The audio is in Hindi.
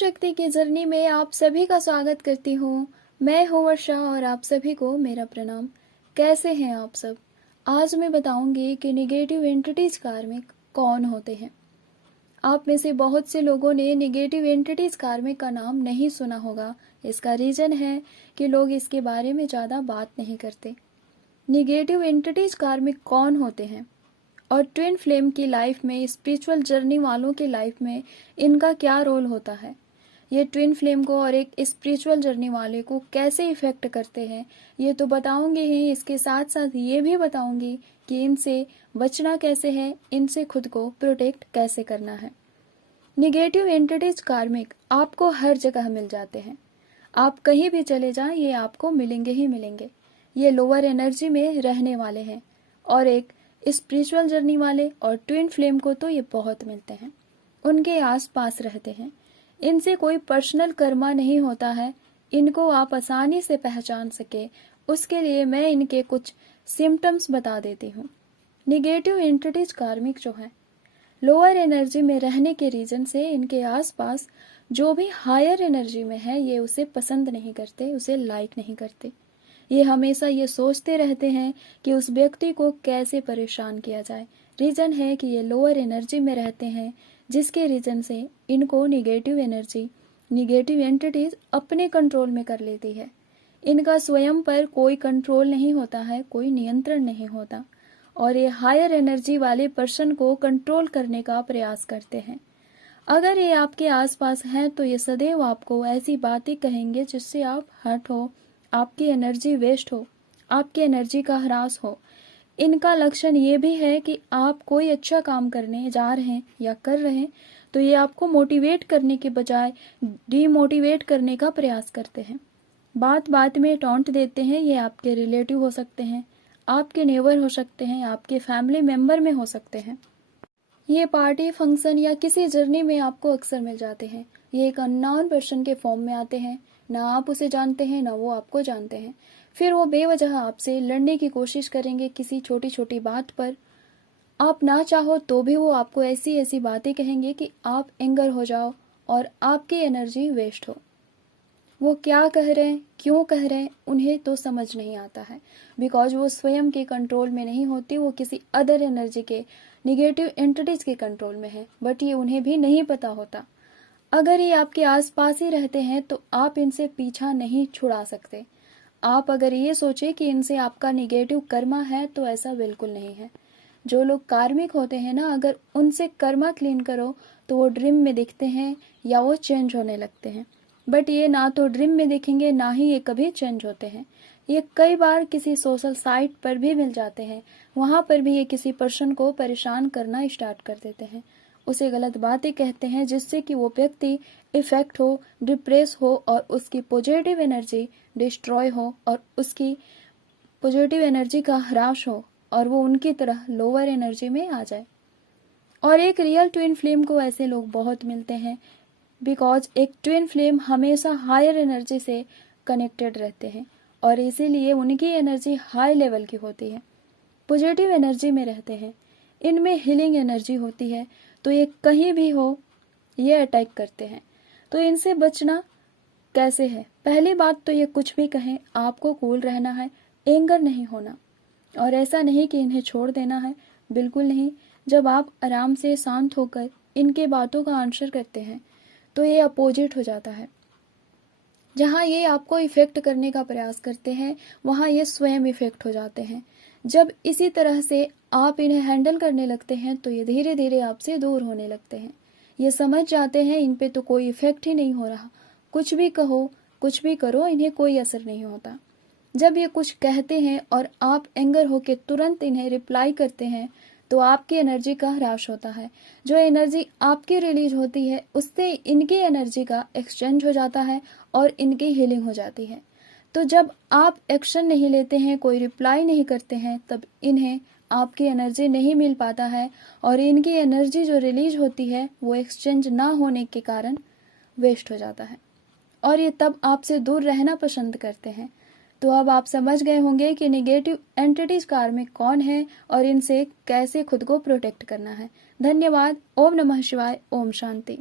शक्ति की जर्नी में आप सभी का स्वागत करती हूँ। मैं हूँ वर्षा और आप सभी को मेरा प्रणाम। कैसे हैं आप सब? आज मैं बताऊंगी कि निगेटिव एंटिटीज कार्मिक कौन होते हैं। आप में से बहुत से लोगों ने निगेटिव एंटिटीज कार्मिक का नाम नहीं सुना होगा। इसका रीजन है कि लोग इसके बारे में ज़्यादा बात नहीं करते। निगेटिव एंटिटीज कार्मिक कौन होते हैं और ट्विन फ्लेम की लाइफ में, स्पिरिचुअल जर्नी वालों की लाइफ में इनका क्या रोल होता है, ये ट्विन फ्लेम को और एक स्पिरिचुअल जर्नी वाले को कैसे इफेक्ट करते हैं, ये तो बताऊंगी ही। इसके साथ साथ ये भी बताऊंगी कि इनसे बचना कैसे है, इनसे खुद को प्रोटेक्ट कैसे करना है। निगेटिव एंटिटीज कार्मिक आपको हर जगह मिल जाते हैं। आप कहीं भी चले जाएं, ये आपको मिलेंगे ही मिलेंगे। ये लोअर एनर्जी में रहने वाले हैं और एक स्पिरिचुअल जर्नी वाले और ट्विन फ्लेम को तो ये बहुत मिलते हैं, उनके आसपास रहते हैं। इनसे कोई पर्सनल कर्मा नहीं होता है। इनको आप आसानी से पहचान सके उसके लिए मैं इनके कुछ सिम्टम्स बता देती हूँ। निगेटिव एंटिटीज कार्मिक जो है, लोअर एनर्जी में रहने के रीजन से इनके आसपास जो भी हायर एनर्जी में है, ये उसे पसंद नहीं करते, उसे लाइक नहीं करते। ये हमेशा ये सोचते रहते हैं कि उस व्यक्ति को कैसे परेशान किया जाए। रीजन है कि ये लोअर एनर्जी में रहते हैं, जिसके रीजन से इनको निगेटिव एनर्जी, निगेटिव एंटिटीज अपने कंट्रोल में कर लेती है। इनका स्वयं पर कोई कंट्रोल नहीं होता है, कोई नियंत्रण नहीं होता और ये हायर एनर्जी वाले पर्सन को कंट्रोल करने का प्रयास करते हैं। अगर ये आपके आसपास हैं तो ये सदैव आपको ऐसी बातें कहेंगे जिससे आप हर्ट हो, आपकी एनर्जी वेस्ट हो, आपकी एनर्जी का ह्रास हो। इनका लक्षण ये भी है कि आप कोई अच्छा काम करने जा रहे हैं या कर रहे हैं तो ये आपको मोटिवेट करने के बजाय डीमोटिवेट करने का प्रयास करते हैं। बात बात में टॉन्ट देते हैं। ये आपके रिलेटिव हो सकते हैं, आपके नेबर हो सकते हैं, आपके फैमिली मेंबर में हो सकते हैं। ये पार्टी, फंक्शन या किसी जर्नी में आपको अक्सर मिल जाते हैं। ये एक अननोन पर्सन के फॉर्म में आते हैं। ना आप उसे जानते हैं, ना वो आपको जानते हैं। फिर वो बेवजह आपसे लड़ने की कोशिश करेंगे किसी छोटी छोटी बात पर। आप ना चाहो तो भी वो आपको ऐसी ऐसी बातें कहेंगे कि आप एंगर हो जाओ और आपकी एनर्जी वेस्ट हो। वो क्या कह रहे हैं, क्यों कह रहे हैं, उन्हें तो समझ नहीं आता है, बिकॉज वो स्वयं के कंट्रोल में नहीं होती, वो किसी अदर एनर्जी के, निगेटिव एंटिटीज के कंट्रोल में है। बट ये उन्हें भी नहीं पता होता। अगर ये आपके आसपास ही रहते हैं तो आप इनसे पीछा नहीं छुड़ा सकते। आप अगर ये सोचे कि इनसे आपका निगेटिव कर्मा है तो ऐसा बिल्कुल नहीं है। जो लोग कार्मिक होते हैं ना, अगर उनसे कर्मा क्लीन करो तो वो ड्रीम में दिखते हैं या वो चेंज होने लगते हैं। बट ये ना तो ड्रीम में दिखेंगे, ना ही ये कभी चेंज होते हैं। ये कई बार किसी सोशल साइट पर भी मिल जाते हैं। वहां पर भी ये किसी पर्सन को परेशान करना स्टार्ट कर देते हैं, उसे गलत बातें कहते हैं जिससे कि वो व्यक्ति इफेक्ट हो, डिप्रेस हो और उसकी पॉजिटिव एनर्जी डिस्ट्रॉय हो और उसकी पॉजिटिव एनर्जी का ह्रास हो और वो उनकी तरह लोअर एनर्जी में आ जाए। और एक रियल ट्विन फ्लेम को ऐसे लोग बहुत मिलते हैं, बिकॉज एक ट्विन फ्लेम हमेशा हायर एनर्जी से कनेक्टेड रहते हैं और इसीलिए उनकी एनर्जी हाई लेवल की होती है, पॉजिटिव एनर्जी में रहते हैं। इनमें हीलिंग एनर्जी होती है, तो ये कहीं भी हो ये अटैक करते हैं। तो इनसे बचना कैसे है? पहली बात तो ये कुछ भी कहें, आपको कूल रहना है, एंगर नहीं होना। और ऐसा नहीं कि इन्हें छोड़ देना है, बिल्कुल नहीं। जब आप आराम से शांत होकर इनके बातों का आंसर करते हैं तो ये अपोजिट हो जाता है। जहाँ ये आपको इफेक्ट करने का प्रयास करते हैं वहाँ ये स्वयं इफेक्ट हो जाते हैं। जब इसी तरह से आप इन्हें हैंडल करने लगते हैं तो ये धीरे धीरे आपसे दूर होने लगते हैं। ये समझ जाते हैं इन पे तो कोई इफेक्ट ही नहीं हो रहा, कुछ भी कहो, कुछ भी करो, इन्हें कोई असर नहीं होता। जब ये कुछ कहते हैं और आप एंगर होके तुरंत इन्हें रिप्लाई करते हैं तो आपकी एनर्जी का ह्रास होता है। जो एनर्जी आपकी रिलीज होती है उससे इनकी एनर्जी का एक्सचेंज हो जाता है और इनकी हीलिंग हो जाती है। तो जब आप एक्शन नहीं लेते हैं, कोई रिप्लाई नहीं करते हैं, तब इन्हें आपकी एनर्जी नहीं मिल पाता है और इनकी एनर्जी जो रिलीज होती है वो एक्सचेंज ना होने के कारण वेस्ट हो जाता है और ये तब आपसे दूर रहना पसंद करते हैं। तो अब आप समझ गए होंगे कि निगेटिव एंटिटीज कार्मिक कौन है और इनसे कैसे खुद को प्रोटेक्ट करना है। धन्यवाद। ओम नमः शिवाय। ओम शांति।